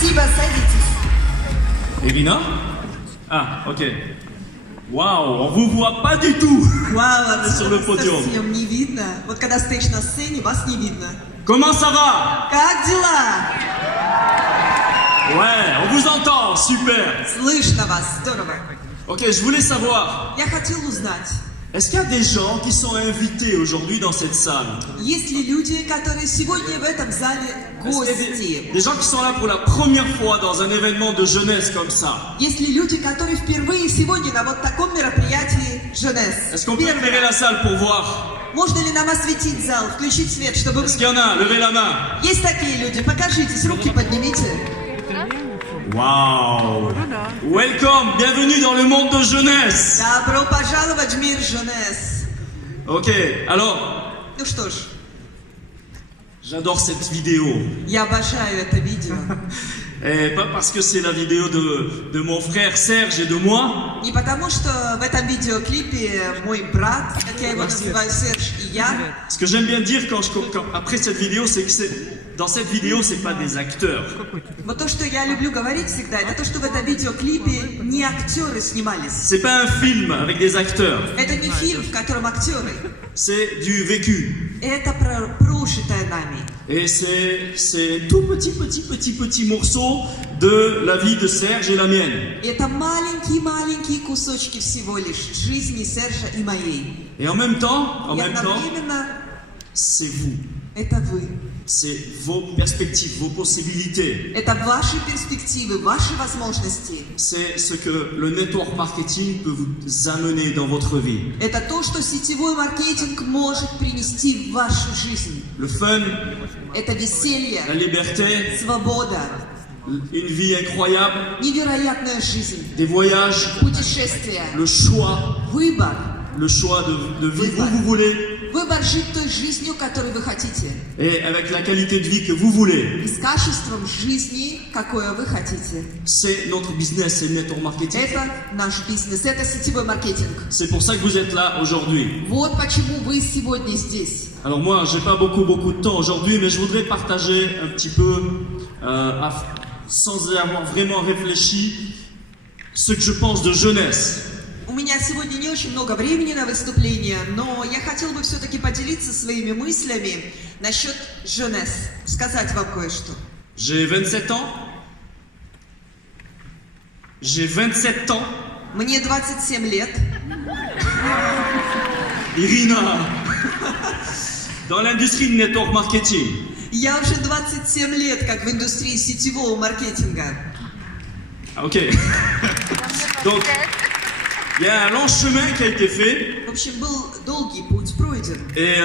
Спасибо, садитесь. Irina? Ah, ok. Waouh, on vous voit pas du tout. Вау, Sur le podium. совсем не видно. Вот когда стоишь на сцене, вас не видно. Comment ça va? Как дела? Ouais, on vous entend, super. Слышно вас, здорово. Ok, je voulais savoir, Я хотел узнать, est-ce qu'il y a des gens qui sont invités aujourd'hui dans cette salle? есть ли люди, которые сегодня в этом зале Est-ce qu'il y a гости? des gens qui sont là pour la première fois dans un événement de jeunesse comme ça? Есть ли люди, которые впервые сегодня на вот таком мероприятии Jeunesse? Est-ce qu'on peut éclairer la salle pour voir? Можно ли нам осветить зал, включить свет, чтобы Est-ce вы... qu'il y en a? Levez la main. Есть такие люди, покажитесь, руки поднимите. Waouh! Welcome, bienvenue dans le monde de jeunesse. Добро пожаловать в мир Jeunesse. Ok, alors, Ну что ж, j'adore cette vidéo. я обожаю это видео. Et pas parce que c'est la vidéo de mon frère Serge et de moi, Не потому, что в этом видеоклипе мой брат, как я его называю, Серж, и я. ce que j'aime bien dire après cette vidéo, c'est que dans cette vidéo, c'est pas des acteurs. Вот то, что я люблю говорить всегда, это то, что в этом видеоклипе не актеры снимались. C'est pas un film avec des acteurs. Это не фильм, в котором актеры. C'est du vécu. Это прожитое нами. Et c'est tout petit morceau de la vie de Serge et la mienne. Это маленькие кусочки всего лишь жизни Сержа и моей. Et en même temps, И одновременно c'est vous. это вы. C'est vos perspectives, vos possibilités. Это ваши перспективы, ваши возможности. C'est ce que le network marketing peut vous amener dans votre vie. Это то, что сетевой маркетинг может принести в вашу жизнь. Le fun, Это веселье, la liberté, свобода, une vie incroyable, невероятная жизнь, des voyages, путешествия, le choix выбор. de vivre où vous voulez Выбор жить той жизнью, которую вы хотите. et avec la qualité de vie que vous voulez. И с качеством жизни, какое вы хотите. C'est notre business, c'est le network marketing. Это наш бизнес, это сетевой маркетинг. C'est pour ça que vous êtes là aujourd'hui. Вот почему вы сегодня здесь. Alors moi, j'ai pas beaucoup de temps aujourd'hui, mais je voudrais partager un petit peu, sans avoir vraiment réfléchi, ce que je pense de jeunesse. У меня сегодня не очень много времени на выступление, но я хотел бы все-таки поделиться своими мыслями насчет Jeunesse, сказать вам кое-что. J'ai 27 ans. J'ai 27 ans. Мне 27 лет. Irina, dans l'industrie de network marketing. Я уже 27 лет как в индустрии сетевого маркетинга. Ok. Donc, il y a un long chemin qui a été fait. В общем, был долгий путь пройден. Et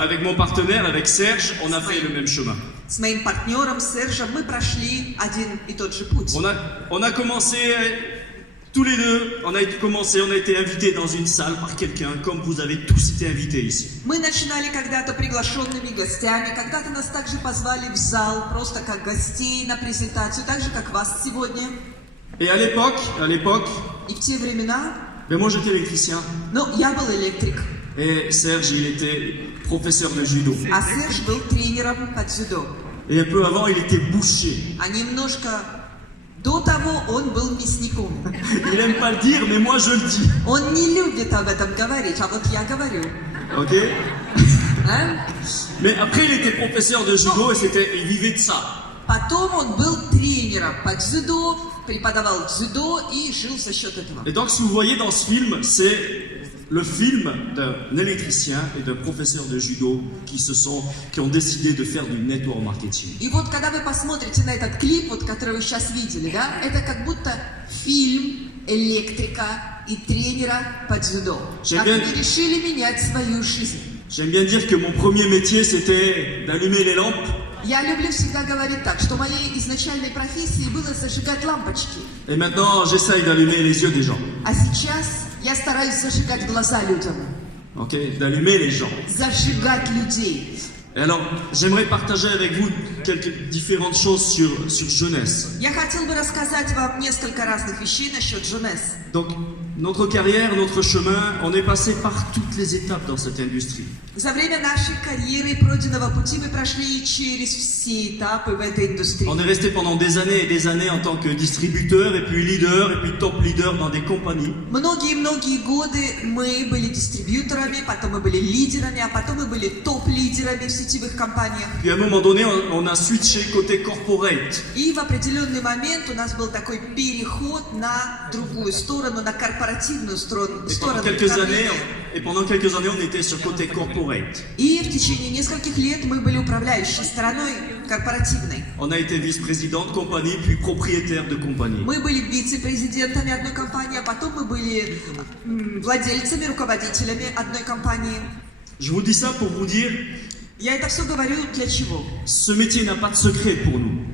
avec mon partenaire, avec Serge, on a fait le même chemin. С моим партнером Сержем мы прошли один и тот же путь. On a commencé tous les deux. On a été invités dans une salle par quelqu'un, comme vous avez tous été invités ici. Мы начинали когда-то приглашенными гостями, когда-то нас также позвали в зал, просто как гостей на презентацию, так же как вас сегодня. Et à l'époque, И в те времена, ben moi j'étais électricien. ну, я был электрик, Et Serge, il était professeur de judo. а Серж был тренером по дзюдо. Et un peu avant, il était boucher. А немножко до того он был мясником. Il n'aime pas le dire, mais moi je le dis. Он не любит об этом говорить, а вот я говорю. Ok? А? Mais après, il était professeur de judo et il vivait de ça. Потом он был тренером по дзюдо, преподавал дзюдо и жил за счет этого. Et donc, ce que vous voyez dans ce film, c'est le film d'un électricien et d'un professeur de judo qui ont décidé de faire du network marketing. И вот когда вы посмотрите на этот клип, вот, который вы сейчас видели, да, это как будто фильм электрика и тренера по дзюдо. Как они решили менять свою жизнь. J'aime bien dire que mon premier métier, c'était d'allumer les lampes. Я люблю всегда говорить так, что моей изначальной профессией было зажигать лампочки. Et maintenant, j'essaye d'allumer les yeux des gens. А сейчас я стараюсь зажигать глаза людям. Ok, d'allumer les gens. Зажигать людей. Et alors, j'aimerais partager avec vous quelques différentes choses sur jeunesse. Я хотел бы рассказать вам несколько разных вещей насчет Jeunesse. Donc, notre carrière, notre chemin, on est passé par toutes les étapes dans cette industrie. За время нашей карьеры и пройденного пути мы прошли через все этапы в этой индустрии. On est resté pendant des années en tant que distributeur, et puis leader, et puis top leader dans des compagnies. Многие годы мы были дистрибьюторами, потом мы были лидерами, а потом мы были топ-лидерами в сетевых компаниях. Puis à un moment donné, on a switché côté corporate. И в определенный момент у нас был такой переход на другую сторону, на корпоративную сторону. Et pendant quelques années, on était sur côté corporate. И в течение нескольких лет мы были управляющей стороной корпоративной. On a été vice-président de compagnie, puis propriétaire de compagnie. Мы были вице-президентами одной компании, а потом мы были владельцами, руководителями одной компании. Je vous dis ça pour vous dire, Я это все говорю для чего? ce métier n'a pas de secret pour nous.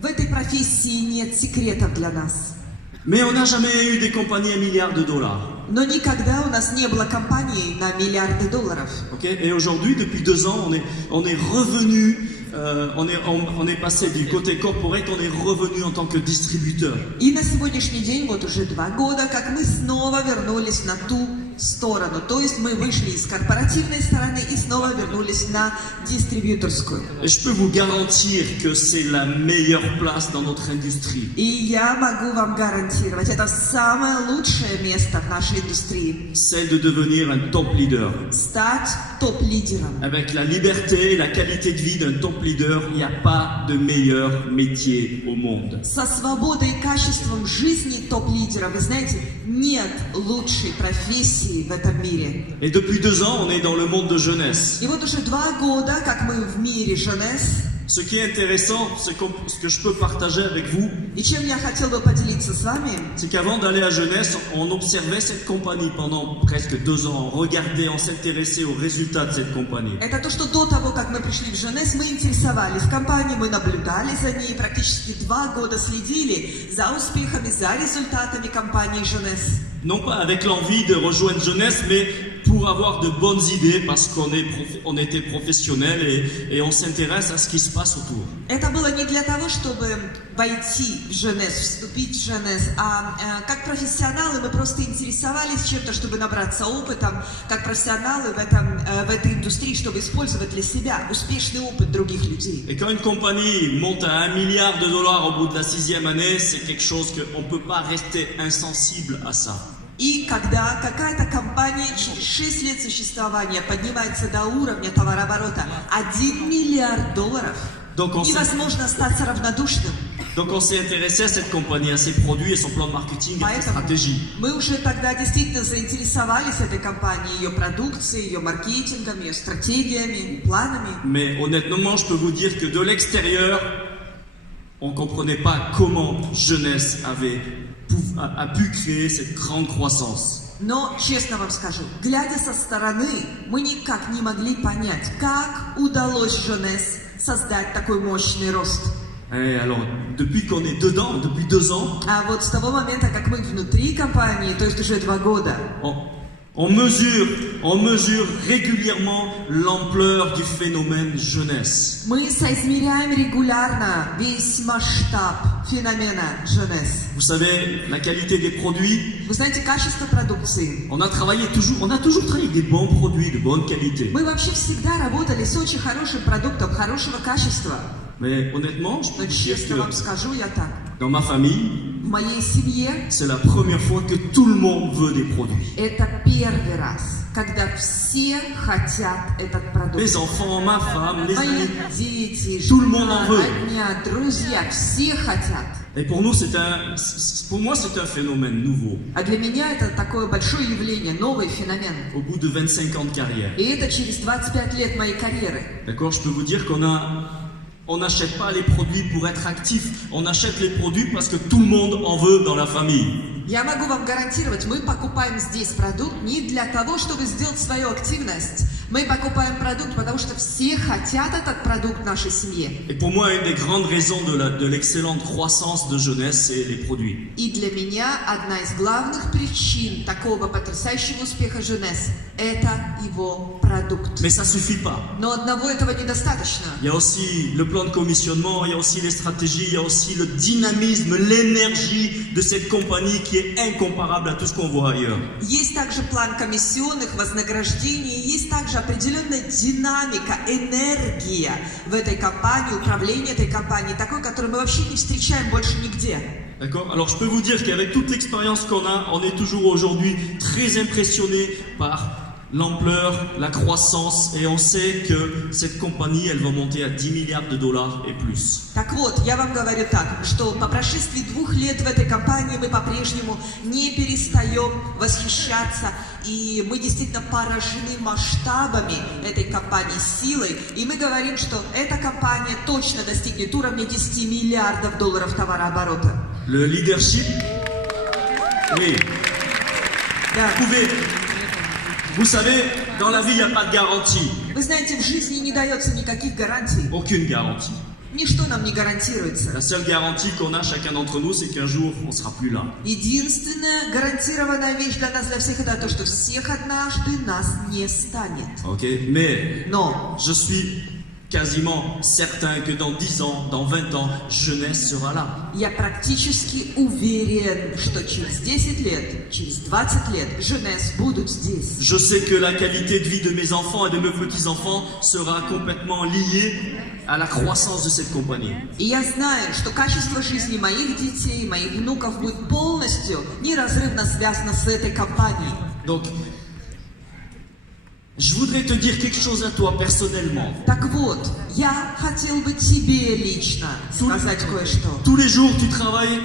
В этой профессии нет секретов для нас. Mais on n'a jamais eu des compagnies à milliards de dollars. Но никогда у нас не было компаний на миллиарды долларов. Okay? Et aujourd'hui, depuis 2 ans, on est revenu, on est passé du côté corporate, on est revenu en tant que distributeur. И на сегодняшний день, вот уже 2 года, как мы снова вернулись на ту сторону. То есть мы вышли из корпоративной стороны и снова вернулись на дистрибьюторскую. Et je peux vous garantir que c'est la meilleure place dans notre industrie. И я могу вам гарантировать, это самое лучшее место в нашей индустрии. Celle de devenir un top leader. Стать топ-лидером. Avec la liberté et la qualité de vie d'un top leader, il n'y a pas de meilleur métier au monde. Со свободой и качеством жизни топ-лидера, вы знаете, нет лучшей профессии в этом мире. Et depuis 2 ans, on est dans le monde de jeunesse. И вот уже 2 года, как мы в мире Jeunesse. Ce qui est intéressant, ce que je peux partager avec vous, И чем я хотел бы поделиться с вами, c'est qu'avant d'aller à Jeunesse, on observait cette compagnie pendant presque 2 ans. On regardait, on s'intéressait aux résultats de cette compagnie. это то, что до того, как мы пришли в Jeunesse, мы интересовались компанией, мы наблюдали за ней, практически 2 года следили за успехами, за результатами компании Jeunesse. Non pas avec l'envie de rejoindre Jeunesse, mais pour avoir de bonnes idées, parce qu'on était professionnels et on s'intéresse à ce qui se passe autour. Это было не для того, чтобы войти в Jeunesse, вступить в Jeunesse, а как профессионалы мы просто интересовались чем-то, чтобы набраться опытом, как профессионалы в этой индустрии, чтобы использовать для себя успешный опыт других людей. Et quand une compagnie monte à $1 milliard au bout de la 6e année, c'est quelque chose qu'on ne peut pas rester insensible à ça. И когда какая-то компания через 6 лет существования поднимается до уровня товарооборота $1 миллиард, невозможно остаться равнодушным. Donc on s'est intéressé à cette compagnie, à ses produits et son plan de marketing et sa stratégie. Мы уже тогда действительно заинтересовались этой компанией, ее продукцией, ее маркетингом, ее стратегиями, планами. Mais honnêtement, je peux vous dire que de l'extérieur, on ne comprenait pas comment Jeunesse a pu créer cette grande croissance. Но, честно вам скажу, глядя со стороны, мы никак не могли понять, как удалось Jeunesse создать такой мощный рост. Et alors, depuis qu'on est dedans, depuis 2 ans, А вот с того момента, как мы внутри компании, то есть уже 2 года, on mesure régulièrement l'ampleur du phénomène Jeunesse. мы соизмеряем регулярно весь масштаб феномена Jeunesse. Vous savez, la qualité des produits. Вы знаете, качество продукции. On a toujours travaillé avec des bons produits, de bonne qualité. Мы вообще всегда работали с очень хорошим продуктом, хорошего качества. Mais honnêtement, je peux dire честно вам скажу, я так. Dans ma famille, в моей семье, c'est la première fois que tout le monde veut des produits. Это первый раз, когда все хотят этот продукт. Les enfants, ma femme, les Мои amis, дети, tout le monde en veut. родня, друзья, все хотят. Et pour moi, c'est un phénomène nouveau. А для меня это такое большое явление, новый феномен. Au bout de 25 ans de carrière. И это через 25 лет моей карьеры. D'accord, je peux vous dire on n'achète pas les produits pour être actif, on achète les produits parce que tout le monde en veut dans la famille. Я могу вам гарантировать, мы покупаем здесь продукт не для того, чтобы сделать свою активность. Мы покупаем продукт, потому что все хотят этот продукт в нашей семье. Et pour moi, une des grandes raisons de l'excellente croissance de Jeunesse, c'est les produits. И для меня одна из главных причин такого потрясающего успеха Jeunesse – это его продукт. продукт. Mais ça suffit pas. Но одного этого недостаточно. Il y a aussi le plan de commissionnement, il y a aussi les stratégies, il y a aussi le dynamisme, l'énergie de cette compagnie qui est incomparable à tout ce qu'on voit ailleurs. Есть также план комиссионных, вознаграждений, есть также определенная динамика, энергия в этой компании, управление этой компанией, такой, который мы вообще не встречаем больше нигде. D'accord? Alors je peux vous dire qu'avec toute l'expérience qu'on a, on est toujours aujourd'hui très impressionné par l'ampleur, la croissance, et on sait que cette compagnie, elle va monter à 10 milliards de dollars et plus. Так вот, я вам говорю так, что по прошествии 2 лет в этой компании мы по-прежнему не перестаем восхищаться, и мы действительно поражены масштабами этой компании, силой, и мы говорим, что эта компания точно достигнет уровня 10 миллиардов долларов товарооборота. Le leadership, oui, Да. vous savez, dans la vie, il n'y a pas de garantie, Вы знаете, в жизни не дается никаких гарантий. aucune garantie. Ничто нам не гарантируется. La seule garantie qu'on a chacun d'entre nous, c'est qu'un jour, on ne sera plus là. Единственная гарантированная вещь для нас, для всех, это то, что всех однажды нас не станет. Ok? Mais Но je suis quasiment certain que dans 10 ans, dans 20 ans, jeunesse sera là. я практически уверен, что через 10 лет, через 20 лет Женес будут здесь. Je sais que la qualité de vie de mes enfants et de mes petits-enfants sera complètement liée à la croissance de cette compagnie. И я знаю, что качество жизни моих детей, моих внуков будет полностью, неразрывно связано с этой компанией. Donc, je voudrais te dire quelque chose à toi personnellement. Так вот, я хотел бы тебе лично сказать кое-что. Tous les jours, tu travailles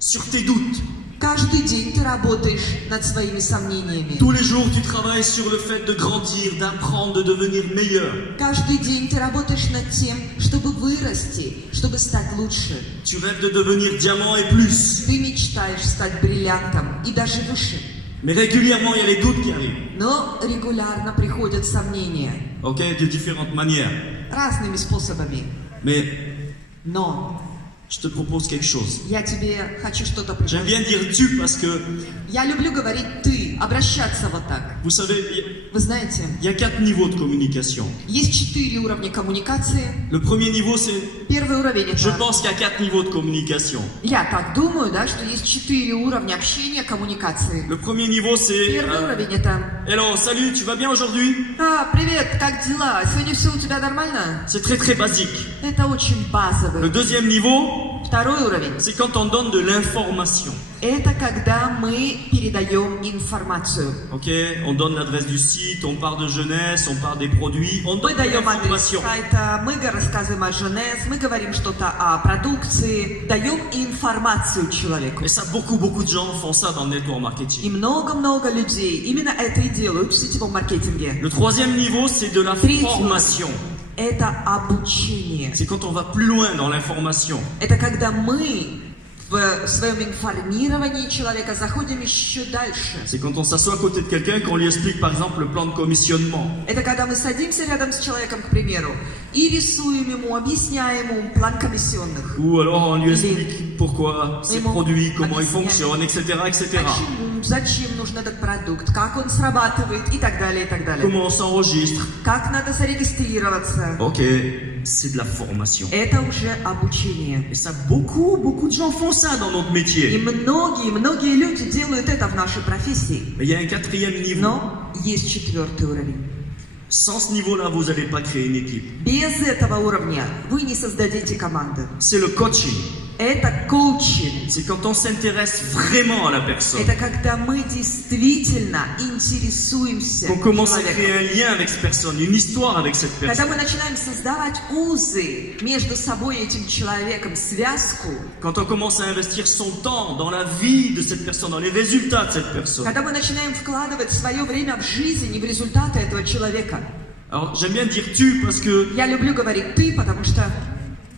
sur tes doutes. Каждый день ты работаешь над своими сомнениями. Tous les jours, tu travailles sur le fait de grandir, d'apprendre, de devenir meilleur. Каждый день ты работаешь над тем, чтобы вырасти, чтобы стать лучше. Tu rêves de devenir diamant et plus. Ты мечтаешь стать бриллиантом и даже выше. Mais régulièrement, il y a les doutes qui arrivent. Но регулярно приходят сомнения. Ok, de différentes manières. Разными способами. Mais Но je te propose quelque chose. я тебе хочу что-то J'aime предложить. bien dire tu parce que, Я люблю говорить «ты», обращаться вот так. vous savez, Вы знаете, il y a 4 niveaux de communication. есть 4 уровня коммуникации. Le premier niveau, c'est... Первый уровень Je это... pense qu'il y a 4 niveaux de communication. Я так думаю, да, что есть 4 уровня общения, коммуникации. Le premier niveau, c'est... Первый уровень это... Hello, salut, tu vas bien aujourd'hui? Привет, как дела? Сегодня все у тебя нормально? C'est très très basique. Это очень Le базовый. deuxième niveau, Второй уровень. c'est quand on donne de l'information. Это когда мы передаем информацию. Ok, on donne l'adresse du site, on parle de jeunesse, on parle des produits, on Мы donne de даем адрес l'information. сайта, мы рассказываем о Женес, мы говорим что-то о продукции, даем информацию человеку. Et ça, beaucoup de gens font ça dans le network И marketing. много-много людей именно это и делают в сетевом маркетинге. Le troisième niveau, c'est de la Третий formation. Это обучение. C'est quand on va plus loin dans l'information. Это когда мы в своем информировании человека заходим еще дальше. C'est quand on s'assoit à côté de quelqu'un qu'on lui explique par exemple le plan de commissionnement. Это когда мы садимся рядом с человеком, к примеру, и рисуем ему, объясняем ему план комиссионных. Ou alors on lui explique pourquoi ces bon, produits, comment ils объясняем. fonctionnent, etc., etc. Почему, зачем нужен этот продукт, как он срабатывает и так далее, и так далее. Comment on s'enregistre. Как надо зарегистрироваться. Ok, c'est de la formation. Это уже обучение. Et ça, beaucoup de gens font ça dans notre И métier. многие люди делают это в нашей профессии. Mais il y a un quatrième niveau. Но есть 4-й уровень. Sans ce niveau-là, vous n'allez pas créer une équipe. Без этого уровня вы не создадите команду. C'est le coaching. Это коучинг. C'est quand on s'intéresse vraiment à la personne. Это когда мы действительно интересуемся Qu'on commence à créer человеком. un lien avec cette personne, une histoire avec cette Когда personne. мы начинаем создавать узы между собой и этим человеком, связку. Quand on commence à investir son temps dans la vie de cette personne, dans les résultats de cette personne. Когда мы начинаем вкладывать свое время в жизнь и в результаты этого человека. Alors j'aime bien dire tu parce que Я люблю говорить «ты», потому что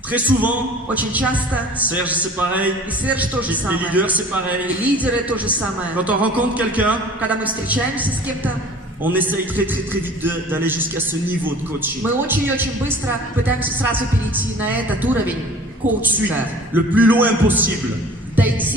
très souvent, очень часто, Serge c'est pareil, и Серж то же les самое, leaders c'est и pareil. лидеры то же самое. Quand on rencontre quelqu'un, Когда мы встречаемся с кем-то, on essaye très vite d'aller jusqu'à ce niveau de coaching. мы очень-очень быстро пытаемся сразу перейти на этот уровень Suite, коучинга. le plus loin possible.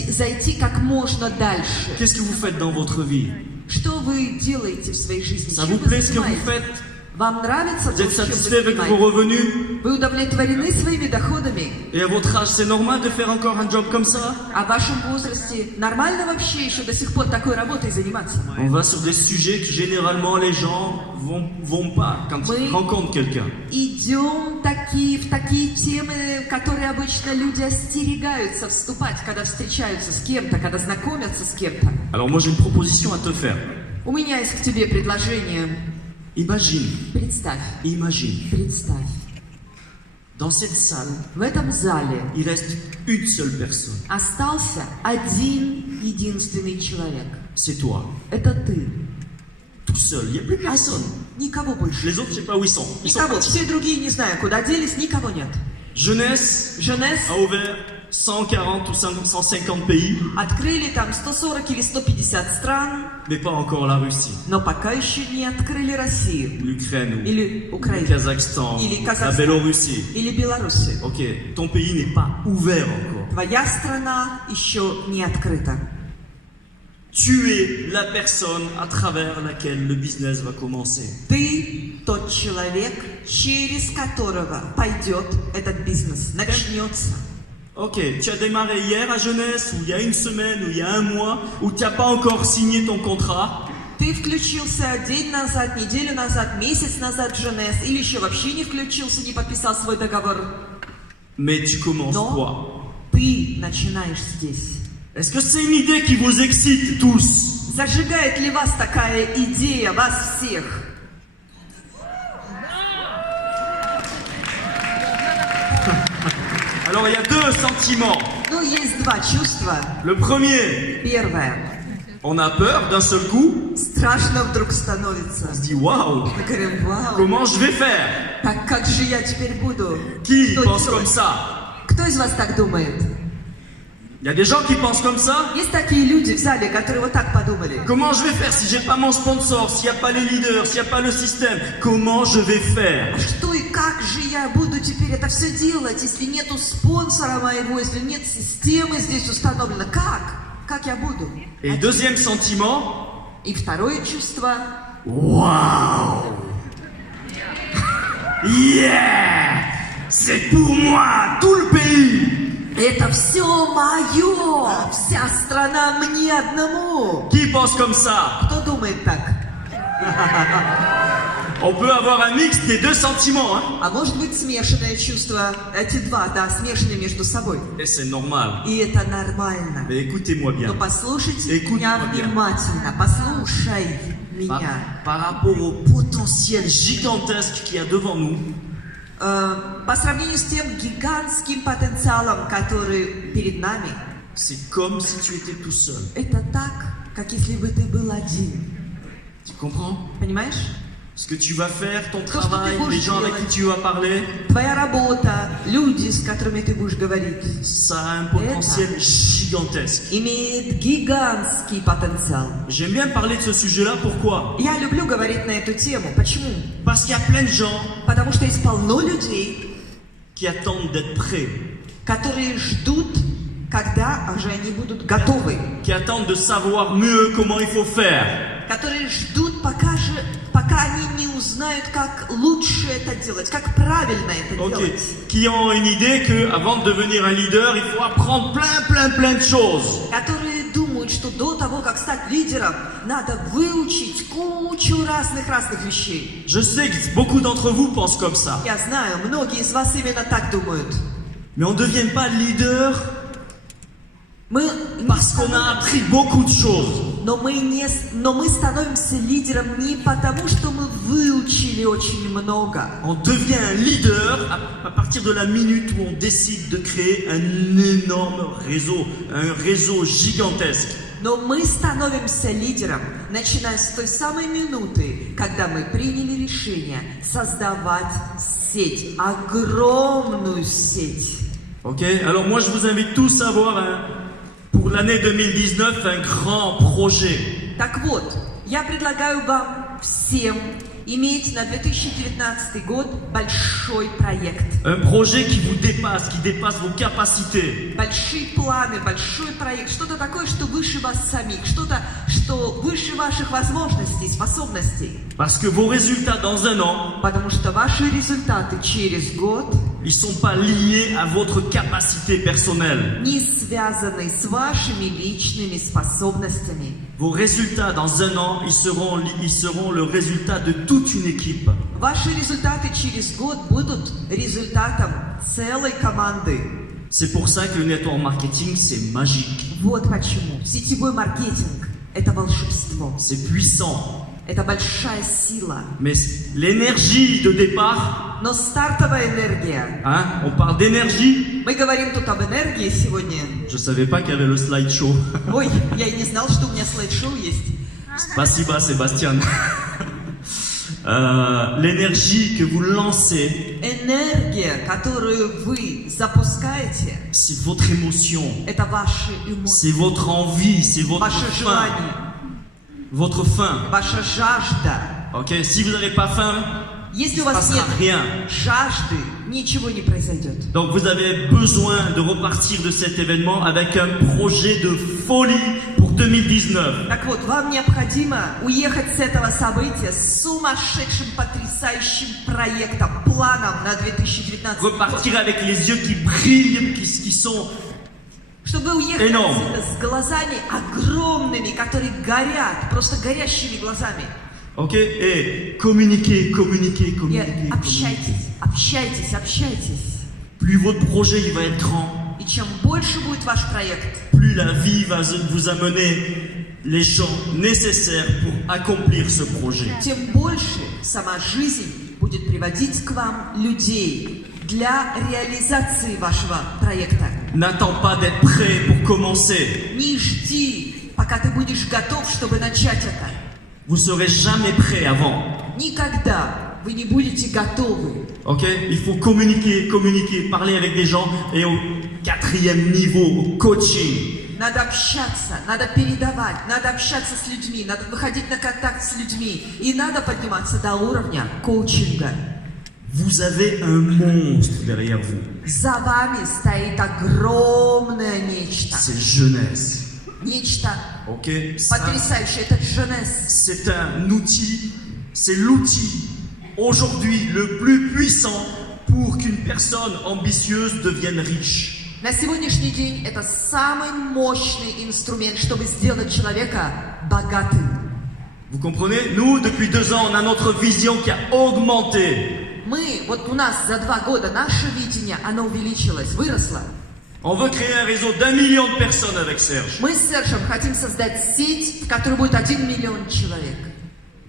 Зайти как можно дальше. Qu'est-ce que vous faites dans votre vie? Что вы делаете в своей жизни? Ça Чем vous вы plaît ce que vous занимаетесь? faites? Вам нравится Vous то, êtes чем вы satisfait avec vos занимаетесь? revenus? Вы удовлетворены своими доходами? Et à votre âge, c'est normal de faire encore un job comme ça? А в вашем возрасте нормально вообще еще до сих пор такой работой заниматься? On va sur des sujets que généralement les gens vont pas quand Oui. ils rencontrent quelqu'un. Идем в такие темы, которые обычно люди остерегаются вступать, когда встречаются с кем-то, когда знакомятся с кем-то. Alors moi j'ai une proposition à te faire. У меня есть к тебе предложение. Imagine, Представь, imagine, dans cette salle, в этом зале il reste une seule personne. остался один единственный человек. C'est toi, Это ты. tout seul. Il n'y a plus personne. Никого больше. Les autres, je sais pas où ils sont. Ils sont Никого. partis. Все другие не знаю, куда делись, никого нет. Jeunesse Женес a ouvert 140 ou 150 pays, открыли там 140 или 150 стран, mais pas encore la Russie, но пока еще не открыли Россию. l'Ukraine Или ou le Украину. Kazakhstan, Или la Казахстан. Biélorussie. Или Белоруссию. Ok, ton pays n'est pas ouvert encore. Твоя страна еще не открыта. Tu es la personne à travers laquelle le business va commencer. Ты тот человек, через которого пойдет этот бизнес, начнется. Ok, tu as démarré hier à Jeunesse, ou il y a une semaine, ou il y a un mois, ou tu n'as pas encore signé ton contrat. Ты включился день назад, неделю назад, месяц назад в Женес, или еще вообще не включился, не подписал свой договор. Mais tu commences Non. quoi? Ты начинаешь здесь. Est-ce que c'est une idée qui vous excite tous? Зажигает ли вас такая идея, вас всех? Alors il y a deux sentiments. Ну, есть два чувства. Le premier, Первое. on a peur d'un seul coup. Страшно вдруг становится. On se dit waouh, Мы говорим, вау, comment je vais faire? так как же я теперь буду? Qui Что pense делать? comme ça? Кто из вас так думает? Il y a des gens qui pensent comme ça. Есть такие люди в зале, которые вот так подумали. Comment je vais faire si j'ai pas mon sponsor, s'il n'y a pas les leaders, s'il n'y a pas le système? Comment je vais faire? Что и как же я буду теперь это все делать, если нету спонсора моего, если нет системы здесь установлена? Как? Как я буду? Et deuxième sentiment, И второе чувство. waouh! Yeah! C'est pour moi, tout le pays! Это все мое! Вся страна мне одному! Qui pense comme ça? Кто думает так? On peut avoir un mix des deux sentiments, hein? А может быть смешанное чувство, эти два, да, смешанные между собой. Et c'est normal. И это нормально. Mais écoutez-moi bien. Но послушайте Écoute-moi меня bien. внимательно, послушай Par, меня. par rapport au potentiel gigantesque qu'il y a devant nous, По сравнению с тем гигантским потенциалом, который перед нами, c'est comme si tu étais tout seul. это так, как если бы ты был один. Tu comprends? Понимаешь? Ce que tu vas faire, ton что travail, ты будешь les gens avec qui делать. tu vas parler, Твоя работа, люди, с которыми ты будешь говорить, ça a un potentiel gigantesque. имеет гигантский потенциал. J'aime bien parler de ce sujet-là, pourquoi? Я люблю говорить на эту тему. Почему? Parce qu'il y a plein de gens Потому что есть полно людей, qui attendent d'être prêts, которые ждут, когда уже они будут готовы. qui attendent de savoir mieux comment il faut faire. Которые ждут, пока они не узнают, как лучше это делать, как правильно это Ok. делать. Qui ont une idée que avant de devenir un leader, il faut apprendre plein de choses. Которые думают, что до того, как стать лидером, надо выучить кучу разных вещей. Je sais que beaucoup d'entre vous pensent comme ça. Я знаю, многие из вас именно так думают. Mais on ne devient pas leader Мы parce qu'on a appris beaucoup de choses. но мы становимся лидером не потому, что мы выучили очень много. On devient un leader à partir de la minute où on décide de créer un énorme réseau, un réseau gigantesque. Но мы становимся лидером, начиная с той самой минуты, когда мы приняли решение создавать сеть, огромную сеть. Ok, alors moi je vous invite tous à avoir pour l'année 2019 un grand projet. Так вот, я предлагаю вам всем иметь на 2019 год большой проект. Un projet qui vous dépasse, qui dépasse vos capacités. Большие планы, большой проект. Что-то такое, что выше вас самих. Что-то, что выше ваших возможностей, способностей. Parce que vos résultats dans un an, Потому что ваши результаты через год ils ne sont pas liés à votre capacité personnelle. не связаны с вашими личными способностями. Vos résultats dans un an, ils seront le résultat de toute une équipe. Ваши результаты через год будут результатом целой команды. C'est pour ça que le network marketing, c'est magique. Вот почему. Сетевой маркетинг – это волшебство. C'est puissant. Это большая сила. Mais l'énergie de départ, Но стартовая энергия. hein, on parle d'énergie. Мы говорим тут об энергии сегодня. Je savais pas qu'il y avait le slideshow. Ой, я и не знал, что у меня слайд-шоу есть. Спасибо, Sébastien. L'énergie que vous lancez, Энергия, которую вы запускаете, c'est votre émotion, это ваши эмоции, c'est votre envie, c'est votre ваше faim. желание, Votre faim. ваша жажда. Ok, si vous n'avez pas faim, Если il у ne se вас passera нет rien. жажды, ничего не произойдет. Donc vous avez besoin de repartir de cet événement avec un projet de folie pour 2019. Так вот, вам необходимо уехать с этого события с сумасшедшим, потрясающим проектом, планом на 2019 год. Repartir avec les yeux qui brillent, qui sont... Чтобы уехать Énorme. с глазами огромными, которые горят, просто горящими глазами. Ok, et communiquer, communiquer, И communiquer. общайтесь, общайтесь, общайтесь. Plus votre projet il va être grand, И чем больше будет ваш проект, plus la vie va vous amener les gens nécessaires pour accomplir ce projet. тем больше сама жизнь будет приводить к вам людей для реализации вашего проекта. N'attends pas d'être prêt pour commencer. Не жди, пока ты будешь готов, чтобы начать это. Vous serez jamais prêt avant. Никогда вы не будете готовы. Ok, il faut communiquer, communiquer, parler avec des gens et au 4e niveau, au coaching. Надо общаться, надо передавать, надо общаться с людьми, надо выходить на контакт с людьми. И надо подниматься до уровня коучинга. Vous avez un monstre derrière vous. За вами стоит огромное нечто. C'est jeunesse. Нечто Ok, ça, потрясающее. Это Женес. c'est un outil, c'est l'outil aujourd'hui le plus puissant pour qu'une personne ambitieuse devienne riche. На сегодняшний день это самый мощный инструмент, чтобы сделать человека богатым. Vous comprenez? Nous, depuis 2 ans, on a notre vision qui a augmenté. Мы, вот у нас за 2 года наше видение, оно увеличилось, выросло. On veut créer un réseau d'1 million de personnes avec Serge. Мы с Сержем хотим создать сеть, в которой будет 1 миллион человек.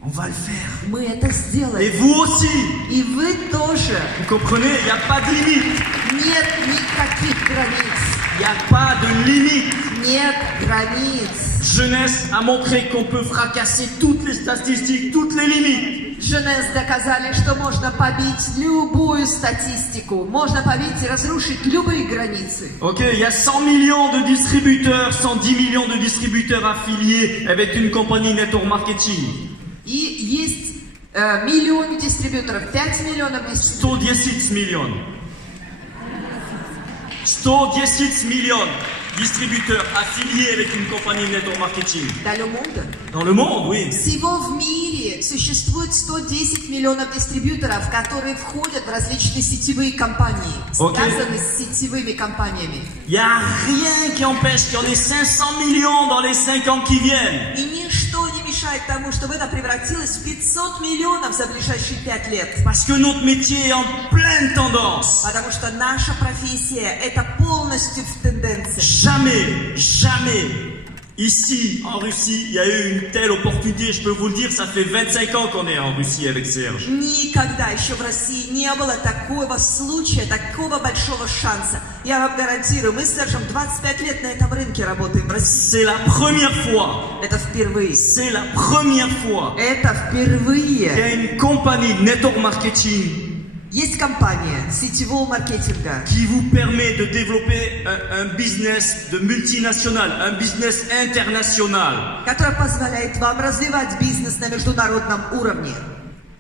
On va le faire. Мы это Et сделаем. vous aussi. И вы тоже. Vous comprenez? Il n'y a pas de limite. Нет никаких границ. Il n'y a pas de limite. Нет границ. Jeunesse a montré qu'on peut fracasser toutes les statistiques, toutes les limites. Женес доказали, что можно побить любую статистику. Можно побить и разрушить любые границы. Ok, il y a 100 millions de distributeurs, 110 millions de distributeurs affiliés avec une compagnie network marketing. И есть миллион дистрибьюторов, 5 миллионов дистрибьюторов. 110 millions. 110 millions distributeurs affiliés avec une compagnie network marketing. Dans le monde, oui. Всего в мире существует 110 миллионов дистрибьюторов, которые входят в различные сетевые компании, связаны с сетевыми компаниями. Il n'y a rien qui empêche qu'il y en ait 500 millions dans les 5 ans qui viennent. И ничто не мешает тому, чтобы это превратилось в 500 миллионов за ближайшие 5 лет. Parce que notre métier est en pleine tendance. Потому что наша профессия – это полностью в тенденции. Jamais, jamais, ici en Russie, il y a eu une telle opportunité, je peux vous le dire, ça fait 25 ans qu'on est en Russie avec Serge. Никогда еще в России не было такого случая, такого большого шанса. Я вам гарантирую, мы с Сержем 25 лет на этом рынке работаем в России. C'est la première fois. Это впервые. C'est la première fois Это qu'il y впервые. a une compagnie network marketing Есть компания сетевого маркетинга, qui vous permet de développer un business de multinational, un business international. которая позволяет вам развивать бизнес на международном уровне.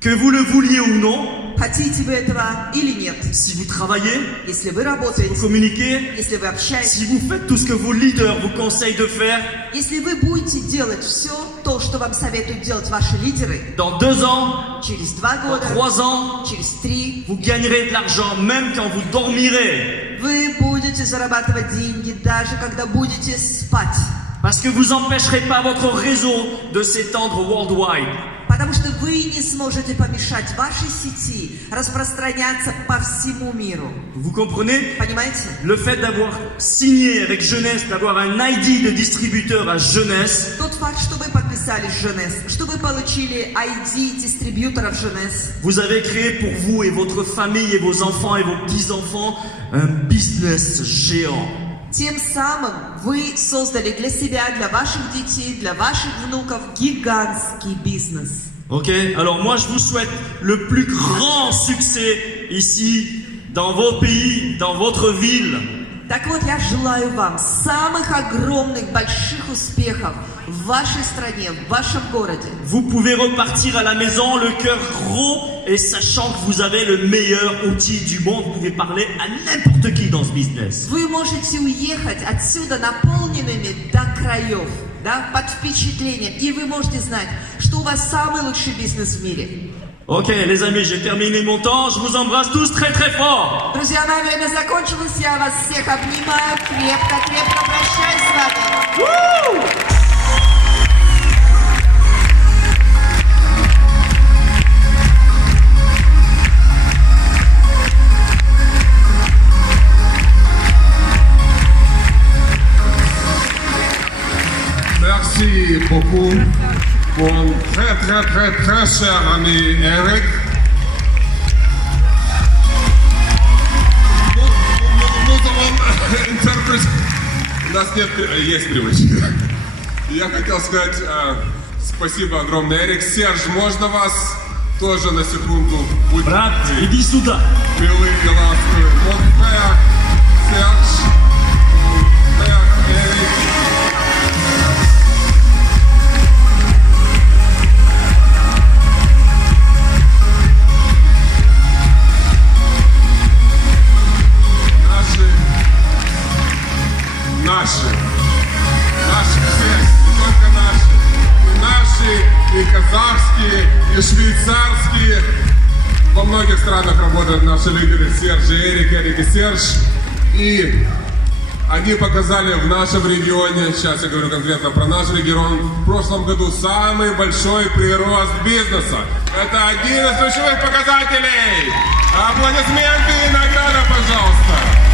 Que vous le vouliez ou non, Хотите вы этого или нет? si vous travaillez, Если вы vous работаете, communiquez, если вы общаетесь, si vous faites tout ce que vos leaders vous conseillent de faire, если вы будете делать все то, что вам советуют делать ваши лидеры, dans 2 ans, через 2 dans года, 3 ans, через 3, vous gagnerez de l'argent même quand vous dormirez. вы будете зарабатывать деньги, даже когда будете спать. Parce que vous n'empêcherez pas votre réseau de s'étendre worldwide. Потому что вы не сможете помешать вашей сети распространяться по всему миру. Vous comprenez? Понимаете? Le fait d'avoir signé avec Jeunesse, d'avoir un ID de distributeur à Jeunesse, Тот факт, что вы подписались в Женес, что вы получили ID дистрибьютора в Женес, vous avez créé pour vous et votre famille et vos enfants et vos petits-enfants un business géant. тем самым вы создали для себя, для ваших детей, для ваших внуков гигантский бизнес. Ok? Alors moi je vous souhaite le plus grand succès ici, dans vos pays, dans votre ville. Так вот, я желаю вам самых огромных, больших успехов в вашей стране, в вашем городе. Vous pouvez repartir à la maison le cœur gros et sachant que vous avez le meilleur outil du monde. Vous pouvez parler à n'importe qui dans ce business. Вы можете уехать отсюда наполненными до краев, да, под впечатлением. И вы можете знать, что у вас самый лучший бизнес в мире. Ok les amis, j'ai terminé mon temps. Je vous embrasse tous très très fort. Друзья, мое время закончилось. Я вас всех обнимаю. Крепко-крепко прощаюсь с вами. Merci beaucoup, mon très cher ami Eric. Nous avons интерпрет. У нас есть привычка. Я хотел сказать спасибо огромное, Эрик. Серж, можно вас тоже на секунду? Будь Брат, иди сюда. милый и ласковый. Вот Фэк, Серж, Фэк, Эрик. Наши все, не только наши, и казахские, и швейцарские. Во многих странах работают наши лидеры Серж и Эрик и Серж. И они показали в нашем регионе, сейчас я говорю конкретно про наш регион, в прошлом году самый большой прирост бизнеса. Это один из ключевых показателей. Аплодисменты и награда, пожалуйста.